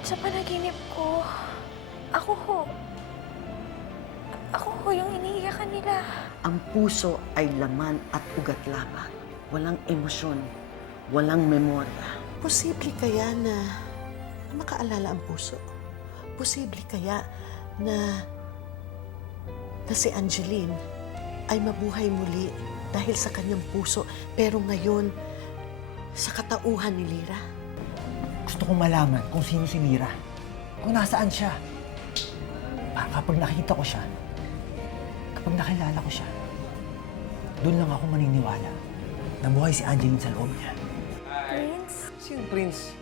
Bert, sa panaginip ko, ako ho. Ako ho yung iniiyakan nila. Ang puso ay laman at ugat lamang. Walang emosyon, walang memorya. Posible kaya na makaalala ang puso? Posible kaya na si Angeline ay mabuhay muli dahil sa kanyang puso, pero ngayon sa katauhan ni Lyra? Gusto kong malaman kung sino si Lyra. Kung nasaan siya. Para kapag nakita ko siya, kapag nakilala ko siya, doon lang ako maniniwala na buhay si Angeline sa loob niya. Prince? Sino Prince?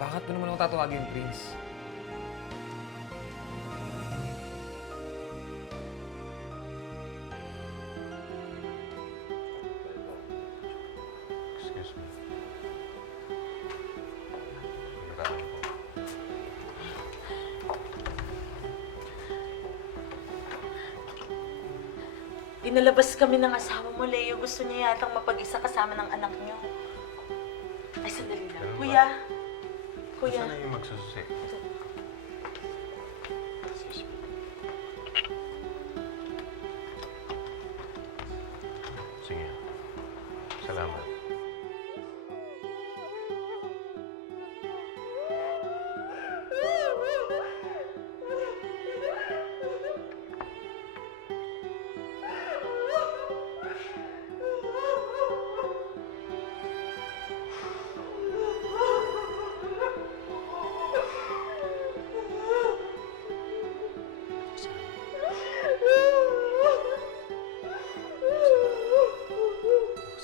Bakit mo naman ako tatawagin Prince? Excuse me. Pinalabas kami ng asawa mo, Leo. Gusto niya yatang mapag-isa kasama ng anak niyo. Ay, sandali lang. Ganun ba? Kuya. Kuya. Saan na yung magsususi? Sige. Salamat.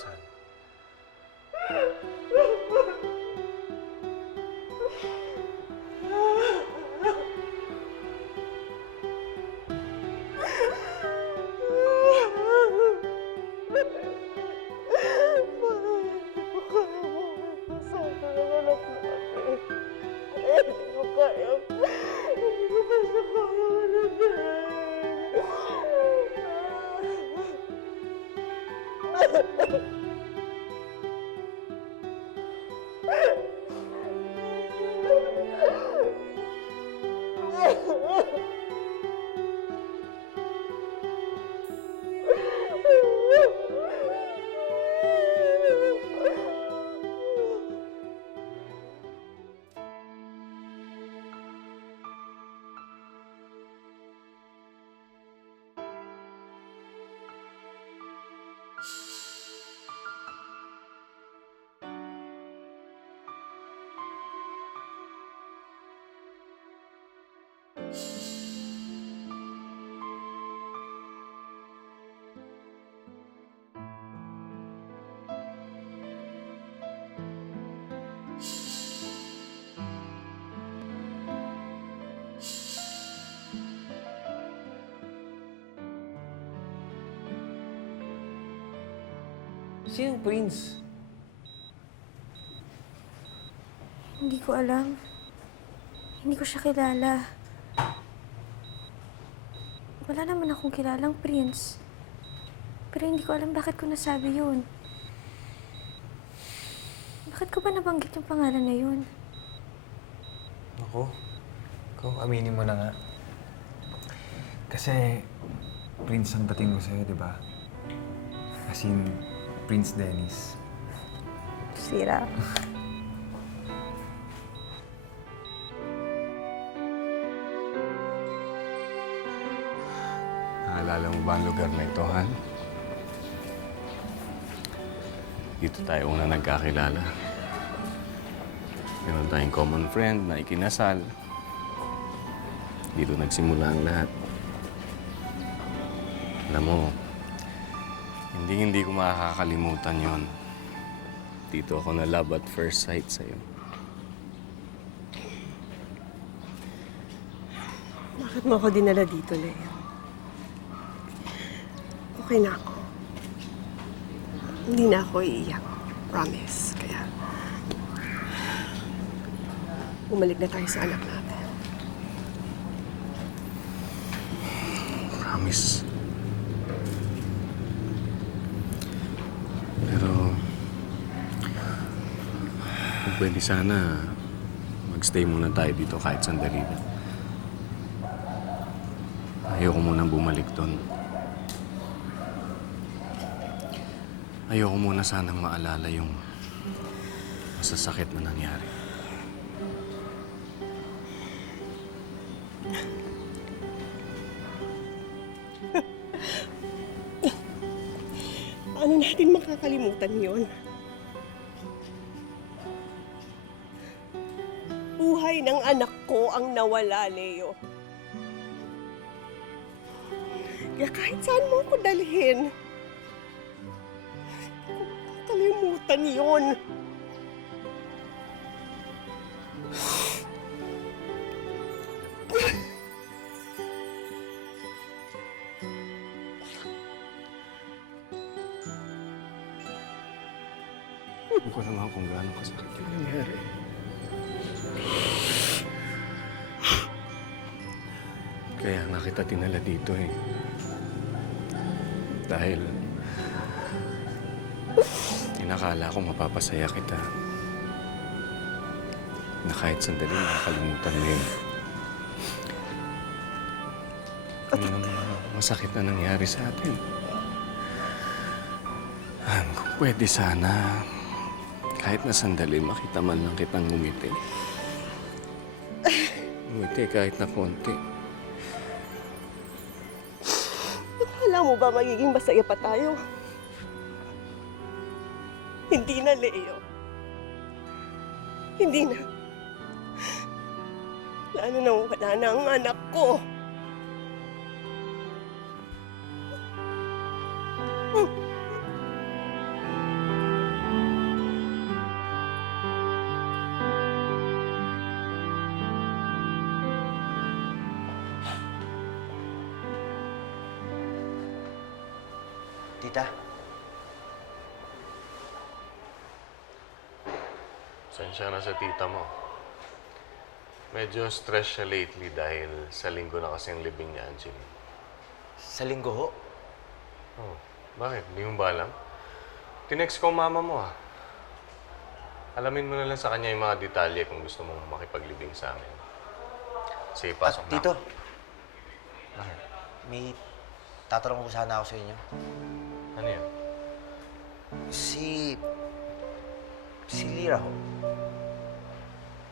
Saan? Sino Prince? Hindi ko alam. Hindi ko siya kilala. Wala naman akong kilalang Prince. Pero hindi ko alam bakit ko nasabi yun. Bakit ko ba nabanggit yung pangalan na yun? Ako? Ikaw, aminin mo na nga. Kasi, Prince ang dating ko sa'yo, di ba? As in, Prince Dennis. Sira. Naalala mo ba ang lugar na ito, Han? Dito tayo una nagkakilala. Meron tayong common friend na ikinasal. Dito nagsimula ang lahat. Alam mo, hindi ko makakalimutan yon. Dito ako na love at first sight sa'yo. Bakit mo ako dinala dito, Leo? Okay na ako. Hindi na ako iiyak. Promise. Kaya, bumalik na tayo sa anak natin. Promise. Pero, kung pwede sana, Magstay muna tayo dito kahit sandali lang. Ayoko munang bumalik doon. Ayoko muna sanang maalala yung masasakit na nangyari. Paano natin makakalimutan yon? Buhay ng anak ko ang nawala, Leo. Kaya kahit saan mo ako dalhin, kalimutan yon. Hindi ko naman kung gaano kasakit yung nangyari. Kaya nga kita tinala dito eh. Dahil inakala ko mapapasaya kita. Na kahit sandali makakalimutan mo yun. Ano naman masakit na nangyari sa atin. Kung pwede sana, kahit na sandali makita man lang kitang ngumiti. Ngumiti kahit na konti. Alam mo ba magiging masaya pa tayo? Hindi na, Leo. Hindi na. Wala na ang anak ko. Tita, Sensya na sa tita mo. Medyo stress siya lately dahil sa linggo na kasi ang libing ni Angeline. sa linggo ho. Oh, bakit? Hindi mo ba alam? Tinext ko ang mama mo ah. Alamin mo na lang sa kanya yung mga detalye kung gusto mong makipaglibing sa amin. Sige, pasok na. Tito, may tatanong ko sana ako sa inyo. Ano yan? Si Lyra ho.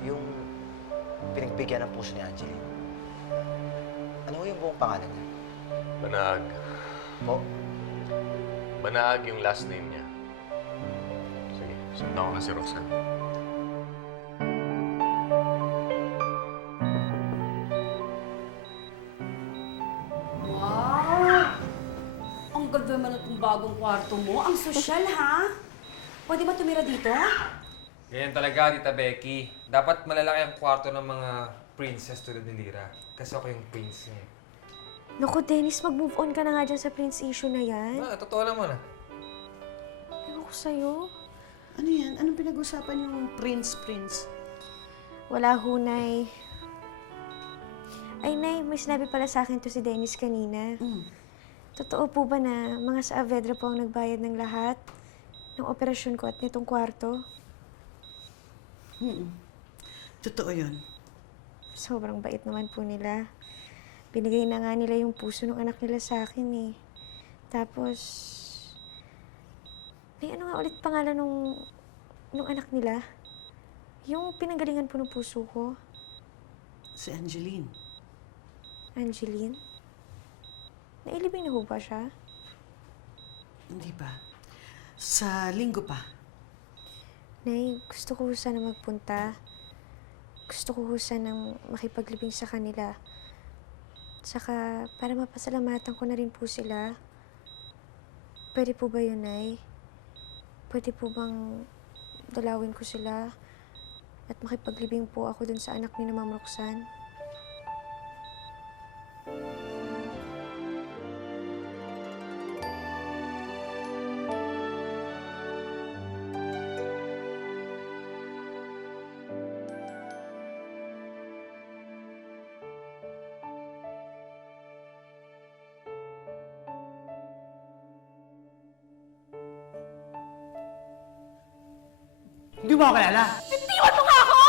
Yung pinagbigyan ng puso ni Angeline. Ano ho yung buong pangalan niya? Banaag. Po? Banaag yung last name niya. Sige, sundan ko na si Roxanne. Wow! Ang ganda naman itong bagong kwarto mo. Ang sosyal, ha? Pwede ba tumira dito? Ganyan talaga, Tita Becky. Dapat malalaki ang kwarto ng mga princess tulad ni Lyra. Kasi ako yung prince niya. Naku, Dennis, mag-move on ka na nga dyan sa prince issue na yan. Totoo naman ah. Ewan ko sa'yo. Ano yan? Anong pinag-usapan yung prince? Wala ho, Nay. Ay, Nay, may sinabi pala sa akin to si Dennis kanina. Totoo po ba na mga Saavedra po ang nagbayad ng lahat ng operasyon ko at nitong kwarto? Totoo yun. Sobrang bait naman po nila. Binigay na nga nila yung puso ng anak nila sa akin eh. Tapos, may ano nga ulit pangalan nung anak nila? Yung pinanggalingan po ng puso ko. Si Angeline. Angeline? Nailibing na ho ba siya? Hindi pa. Sa linggo pa. Nay, gusto ko sana magpunta. Gusto ko sanang makipaglibing sa kanila. Saka, para mapasalamatan ko na rin po sila. Pwede po ba yun, Nay? Pwede po bang dalawin ko sila at makipaglibing po ako dun sa anak ni na Ma'am Roxanne? Hindi mo ako kilala? Bitiwan mo nga ako!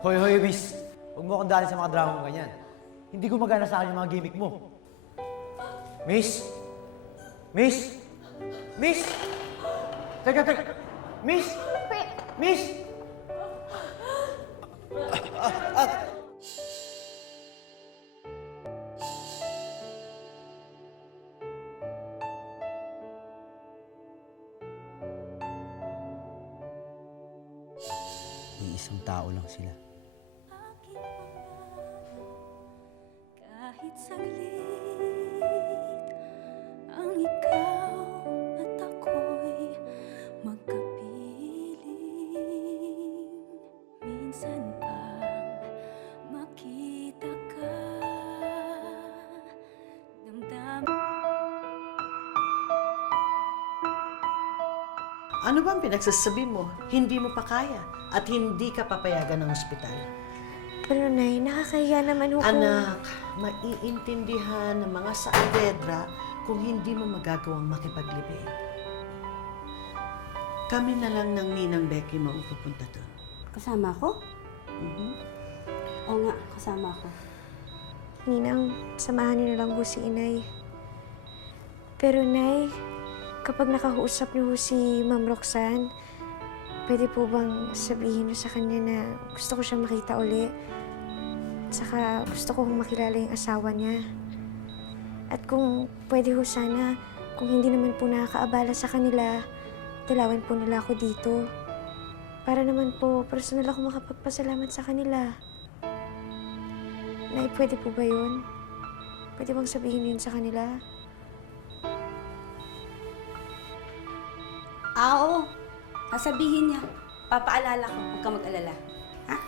Hoy, miss. Huwag mo akong dali sa mga drama mo ganyan. Hindi gumagana sa akin yung mga gimmick mo. Miss? Miss? Miss? Teka. Miss? Miss? Iisang tao lang sila. Kahit saglit, ang ikaw at ako'y magkapiling. Minsan pang makita ka, damdamin. Ano bang pinagsasabi mo? Hindi mo pa kaya at hindi ka papayagan ng ospital. Pero Nay, nakakahiya naman ako. Anak, maiintindihan ng mga Saavedra kung hindi mo magagawang makipaglibing. Kami na lang ng Ninang Becky mo ang pupunta doon. Kasama ko? Oo nga, kasama ko. Ninang, samahan niyo na lang ho si Inay. Pero Nay, kapag nakausap niyo ho si Ma'am Roxanne, pwede po bang sabihin niyo sa kanya na gusto ko siyang makita uli? Saka gusto ko makilala yung asawa niya. At kung pwede ho sana, kung hindi naman po nakakaabala sa kanila, dalawan po nila ako dito. Para naman po, personal ako makapagpasalamat sa kanila. Nay, pwede po ba yun? Pwede bang sabihin yun sa kanila? Oo. Sasabihin niya. Papaalala ko. Huwag ka mag-alala. Ha?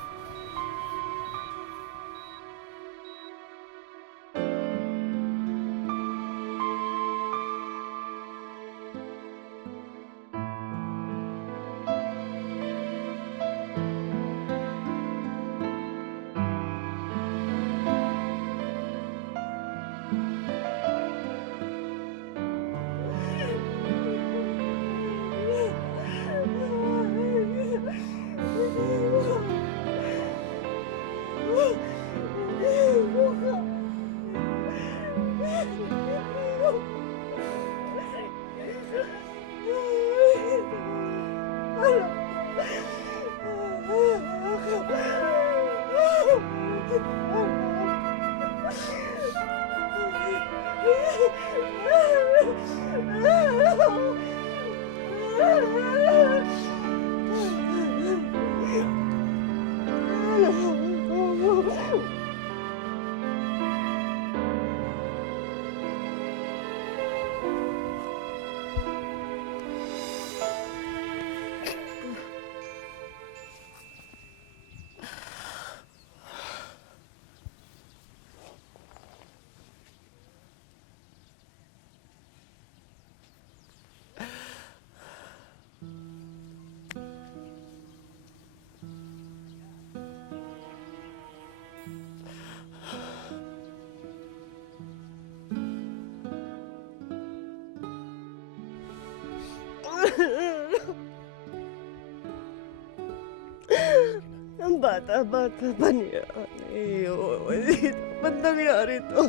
Ang bata-bata pa niya. Iyo, hindi dapat nangyari to.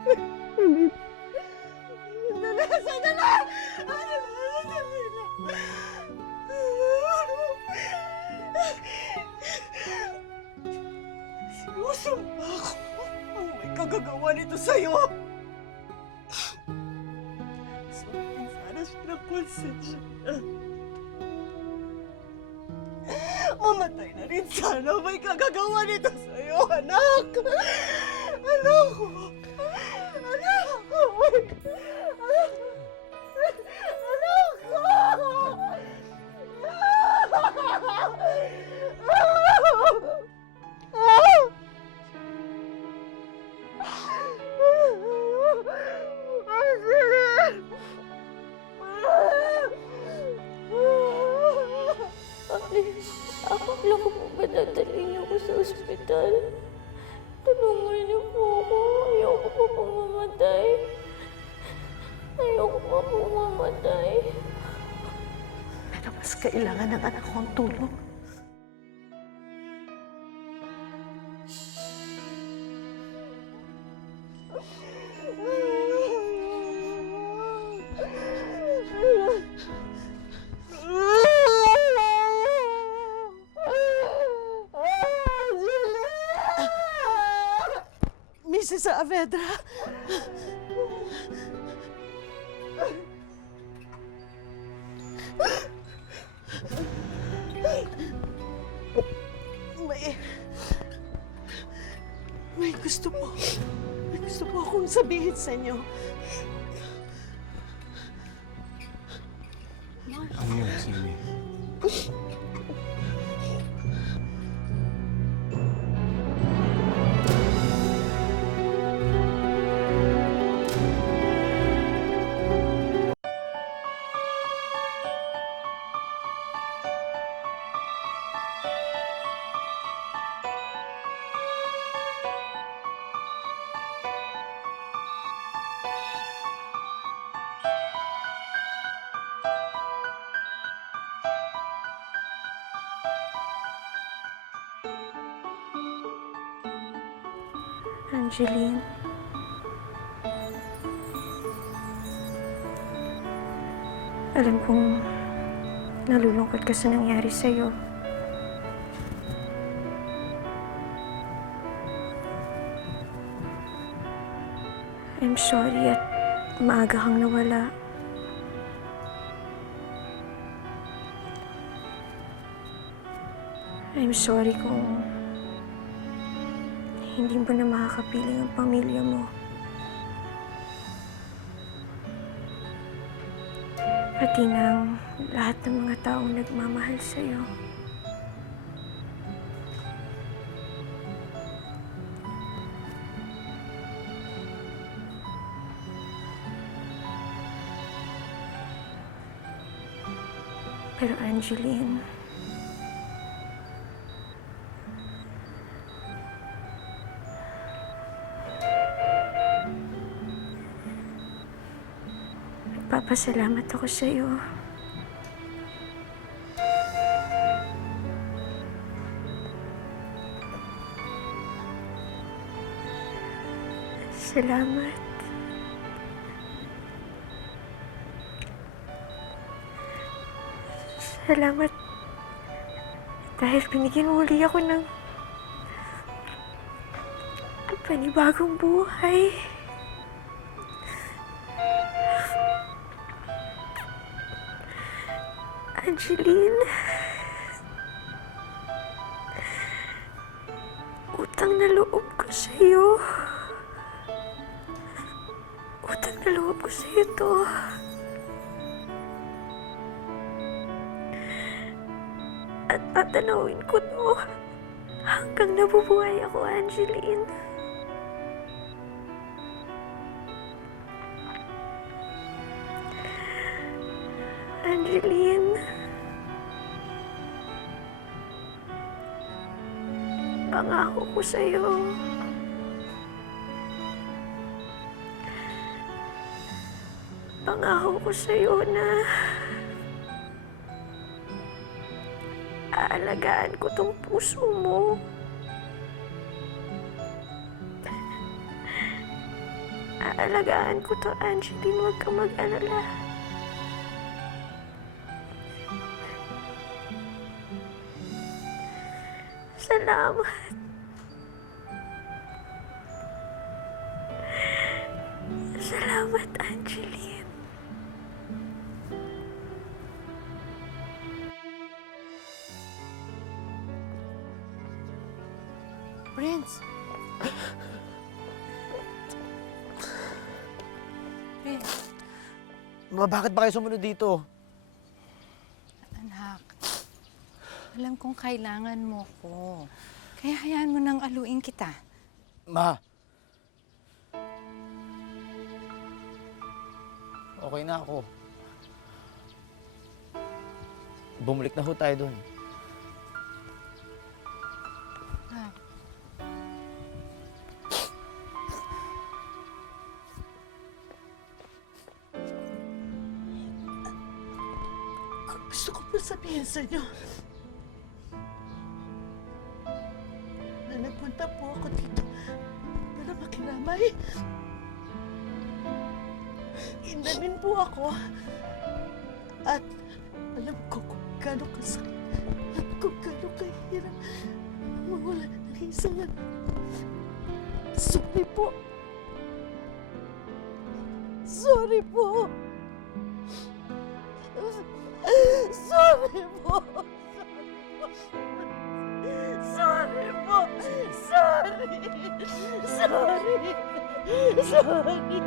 Sandali! Sinusumpa ko ang may kagagawa nito sa'yo. Sundin sana siya ng konsensya niya. Mamatay na rin sana may kagagawa nito sa'yo, anak! Anak ko! Anak ko! Anak ko! Akala ko po ba dadalhin niyo ako sa ospital? Tulungan niyo po ako. Ayoko po pong mamatay. Ayoko po pong mamatay. Pero mas kailangan ng anak ko ang tulong. si Saavedra. May gusto po. May gusto po akong sabihin sa inyo. Ano yun, Sammy? Angeline. Alam kong nalulungkot ka sa nangyari sa'yo. I'm sorry at maaga kang nawala. I'm sorry kung hindi mo na makakapiling ang pamilya mo. Pati ng lahat ng mga taong nagmamahal sa'yo. Pero Angeline, nagpapasalamat ako sa'yo. Salamat. Salamat. Dahil binigyan mo uli ako ng panibagong buhay. Angeline, utang na loob ko sa'yo. Utang na loob ko sa'yo to. At tatanawin ko to hanggang nabubuhay ako, Angeline. Angeline, pangako ko sa'yo. Pangako ko sa'yo na aalagaan ko tong puso mo. Aalagaan ko to, Angeline. Huwag kang mag-alala. Salamat. Salamat, Angeline. Prince! Prince, Bakit ba kayo sumunod dito? anak, alam kong kailangan mo ko. Kaya hayaan mo nang aluin kita. Ma. Okay na ako. Bumalik na ho tayo doon. Gusto ko po sabihin sa inyo na nagpunta po ako dito para makiramay. Inamin po ako at alam ko kung gaano kasakit at kung gaano kahirap mawala ng isang anak. Sorry po. Sorry po. Sorry po. Sorry po. Sorry. Sorry. Sorry. Sally.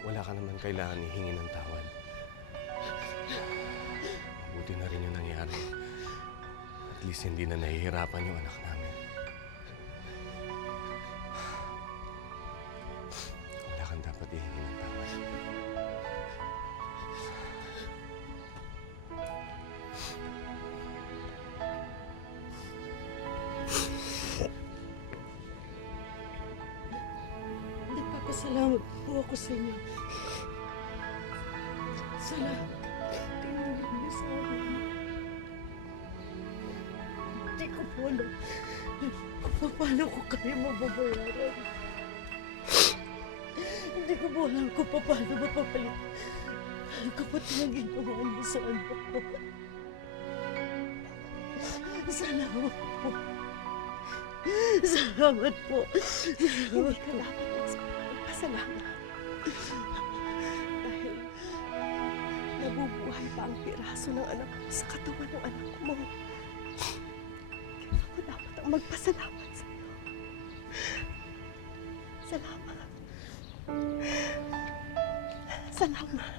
Wala ka naman kailangan ihingi ng tawad. Mabuti na rin yung nangyari. At least hindi na nahihirapan yung anak namin. Wala kang dapat ihingi ng tawad. Nagpapasalamat po ako sa inyo. Salamat. Tinulong niyo sa akin. Hindi ko po alam kung paano ko kayo mababayaran. Hindi ko po alam kung paano mapapalit ang kapatid na ginawa mo sa anak ko. Salamat po. Salamat po. Hindi ka dapat magpasalamat. Dahil nabubuhay pa ang piraso ng anak mo sa katawan ng anak mo. Kaya ako dapat ang magpasalamat sa iyo. Salamat. Salamat.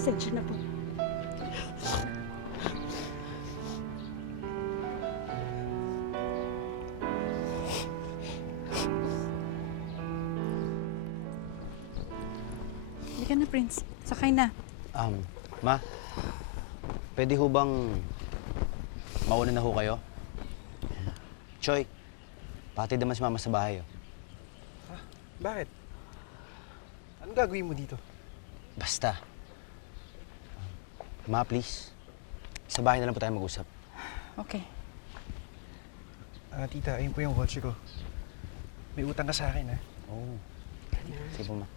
Pasensya na po. Halika na, Prince. Sakay na. Ma, pwede ho bang mauna na ho kayo? Choy, pati naman si Mama sa bahay. Bakit? Anong gagawin mo dito? Basta. Ma, please. Sa bahay na lang po tayo mag-usap. Okay. Tita, ayun po yung kotse ko. May utang ka sa akin, ha? Oo. Sige po, Ma.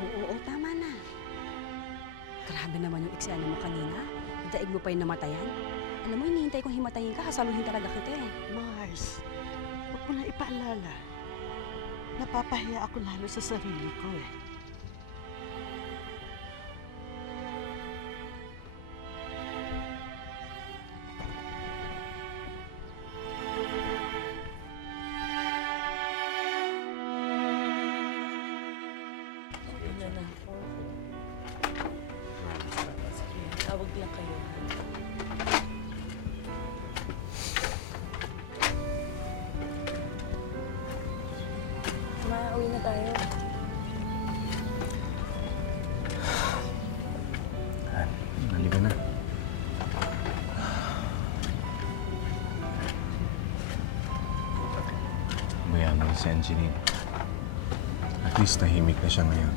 Oo, tama na. Grabe naman yung eksena mo kanina. Daig mo pa yung namatayan. Alam mo, hinihintay kong himatayin ka, kasaluhin talaga kita eh. Mars, huwag mo na ipaalala. Napapahiya ako lalo sa sarili ko eh. Tawag lang kayo. Uwi na tayo. Halika na. Mayaman si Angeline. At least tahimik na siya ngayon.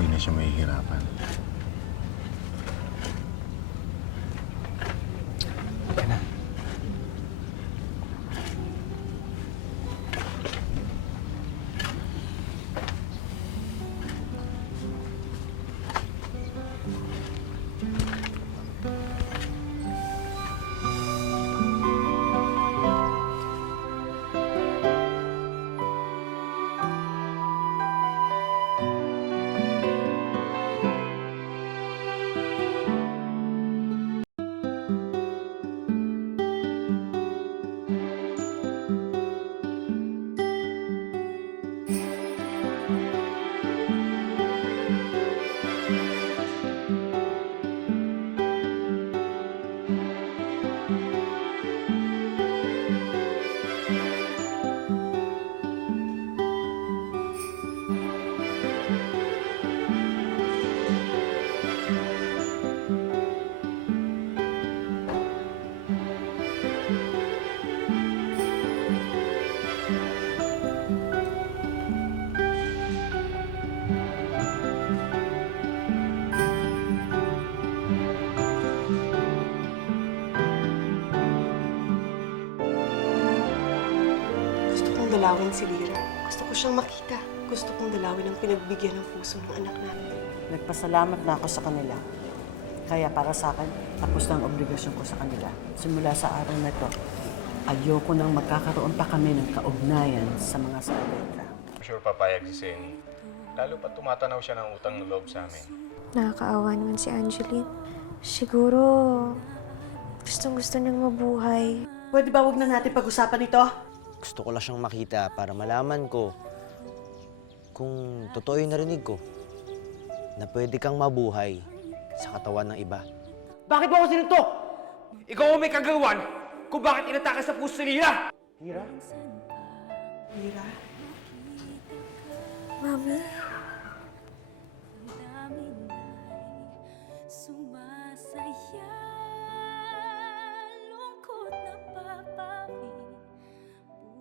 Hindi na siya mahihirapan. Halika na. dalawin si Lira. Gusto ko siyang makita. Gusto kong dalawin ang pinagbigyan ng puso ng anak namin. Nagpasalamat na ako sa kanila. Kaya para sa akin, tapos na ang obligasyon ko sa kanila. Simula sa araw na ito, ayoko nang magkakaroon pa kami ng kaugnayan sa mga salita. Sure papayag si Senny. Lalo pa tumatanaw siya ng utang na loob sa amin. Nakakaawa naman si Angeline. Siguro, gustong-gusto niyang mabuhay. Pwede ba huwag na natin pag-usapan ito? Gusto ko lang siyang makita para malaman ko kung totoo yung narinig ko na pwede kang mabuhay sa katawan ng iba. Bakit mo ako sinuntok? Ikaw ang may kagawan kung bakit inatake sa puso si Lira! Lira? Mami?